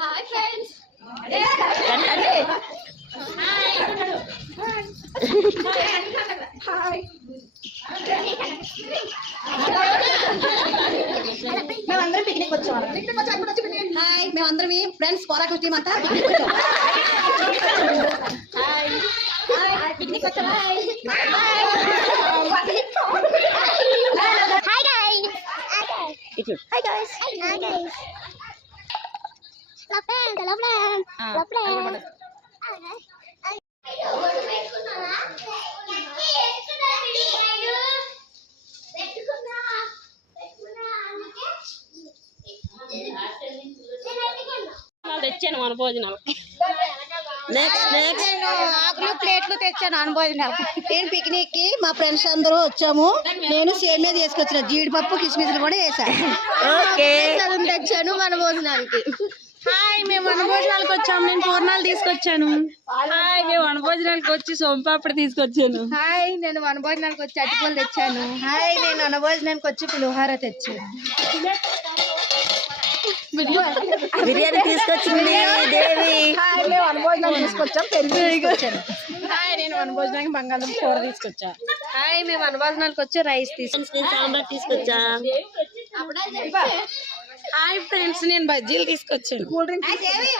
Hi friends. మేమందరం picnic వచ్చాం. Hi, మేమందరం ఫ్రెండ్స్ పోరాకు టీం అంతా పిక్నిక్ వచ్చాం. పిక్నిక్ వచ్చాం. Hi guys. Love plan. తెచ్చాను మన భోజనాలు. ఆకులు ప్లేట్లు తెచ్చాను అనుభోజనాలు. నేను పిక్నిక్ కి మా ఫ్రెండ్స్ అందరూ వచ్చాము. నేను సేమియా తీసుకొచ్చిన, జీడిపప్పు కిస్మిస్లు కూడా వేసాను. తెచ్చాను మన భోజనానికి. హాయ్, మేము వనభోజనాలకు వచ్చాము. నేను పూర్ణాలు తీసుకొచ్చాను. హాయ్, మేము వనభోజనాలకు వచ్చి సోంపాపడి తీసుకొచ్చాను. హాయ్, నేను మన భోజనానికి వచ్చి అటుకులు తెచ్చాను. హాయ్, నేను అనుభోజనానికి వచ్చి పులిహోర తెచ్చాను. బిర్యానీ తీసుకొచ్చింది దేవి. హాయ్, మేము అనుభోజనాలు తీసుకొచ్చాం. పెరుగు తీసుకొచ్చాను. హాయ్, నేను వనభోజనానికి బంగాళదుంప కూర తీసుకొచ్చా. హాయ్, మేము అనుభోజనాలకు వచ్చి రైస్ సాంబార్ తీసుకొచ్చా. హాయ్ ఫ్రెండ్స్, నేను బజ్జీలు తీసుకొచ్చాను.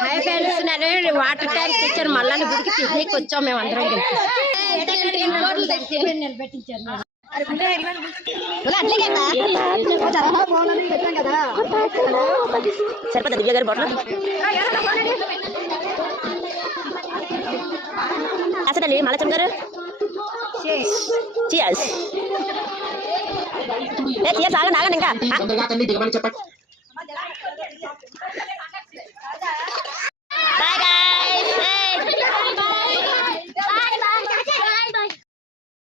హాయ్ ఫ్రెండ్స్, నేను వాటర్ ట్యాంక్ తెచ్చాను. మళ్ళా గుడికి పిక్నిక్ వచ్చాం మేము అందరం. సరిపోతా దివ్య గారి బాటిల్ అసలు మలచం గారు. చియర్స్. చియర్స్ ఆగండి ఇంకా.